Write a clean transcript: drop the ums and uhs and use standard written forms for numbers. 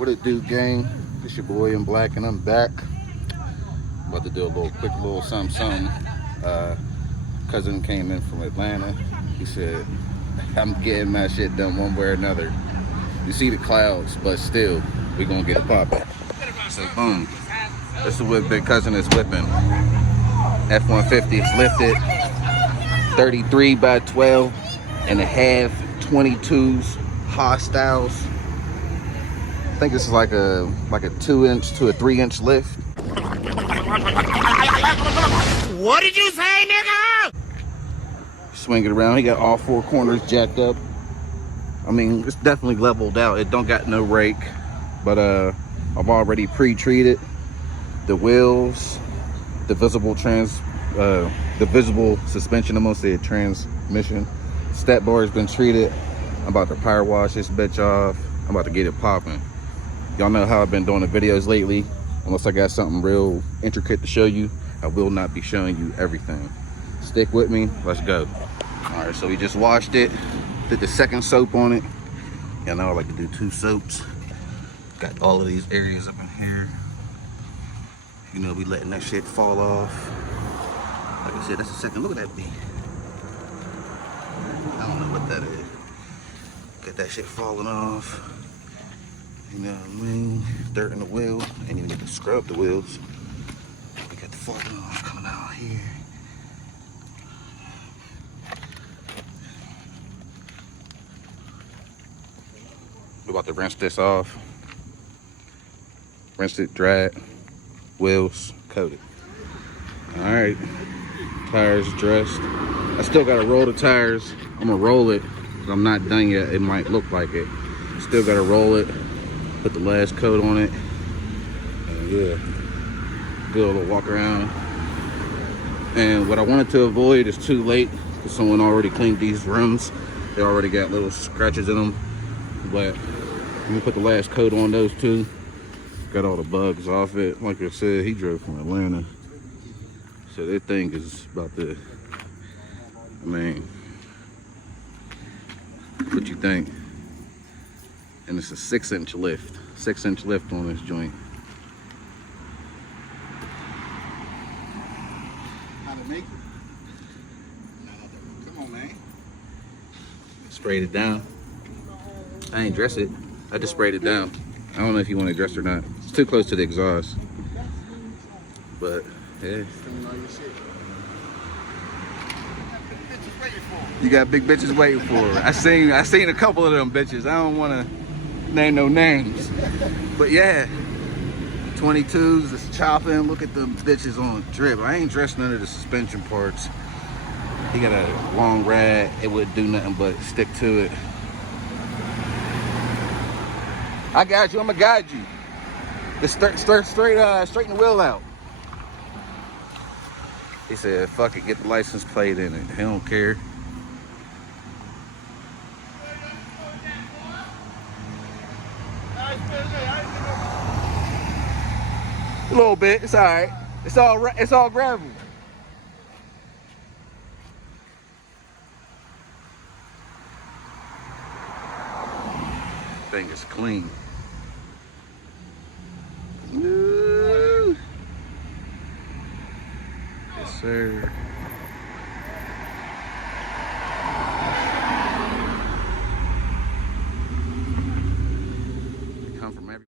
What it do, gang? It's your boy in black, and I'm back. About to do a quick little something. Cousin came in from Atlanta. He said, I'm getting my shit done one way or another. You see the clouds, but still, we gonna get it popping. So boom. This is what big cousin is whipping. F-150 is lifted. 33 by 12 and a half 22s hostiles. I think this is like a 2-inch to a 3-inch lift. What did you say, nigga? Swing it around. He got all 4 corners jacked up. I mean, it's definitely leveled out. It don't got no rake, but I've already pre-treated the wheels, the visible suspension. I'm gonna say transmission. Step bar has been treated. I'm about to power wash this bitch off. I'm about to get it popping. Y'all know how I've been doing the videos lately. Unless I got something real intricate to show you, I will not be showing you everything. Stick with me. Let's go. All right, so we just washed it. Did the second soap on it. Y'all know I like to do 2 soaps. Got all of these areas up in here. You know, we letting that shit fall off. Like I said, that's the second. Look at that beat. I don't know what that is. Get that shit falling off. You know what I mean? Dirt in the wheel. Ain't even get to scrub the wheels. We got the falling off coming out here. We're about to rinse this off. Rinse it, dry it, wheels, coat it. All right, tires dressed. I still gotta roll the tires. I'm gonna roll it, because I'm not done yet. It might look like it. Still gotta roll it, put the last coat on it. Yeah, good little walk around. And what I wanted to avoid is too late, because someone already cleaned these rims. They already got little scratches in them. But I'm gonna put the last coat on those too. Got all the bugs off it. Like I said, he drove from Atlanta. So that thing is about to, I mean, what you think? And it's a 6-inch lift. 6-inch lift on this joint. How to make it? Come on, man. Sprayed it down. I ain't dress it. I just sprayed it down. I don't know if you want to dress or not. It's too close to the exhaust. But yeah. You got big bitches waiting for her. I seen a couple of them bitches. I don't want to name no names. But yeah. 22s, it's chopping. Look at them bitches on drip. I ain't dressed none of the suspension parts. He got a long rad. It wouldn't do nothing but stick to it. I got you. I'm gonna guide you. Just straighten the wheel out. He said, "Fuck it, get the license plate in it." He don't care. A little bit. It's all right. It's all gravel. Thing is clean. Ooh. Yes, sir. They come from every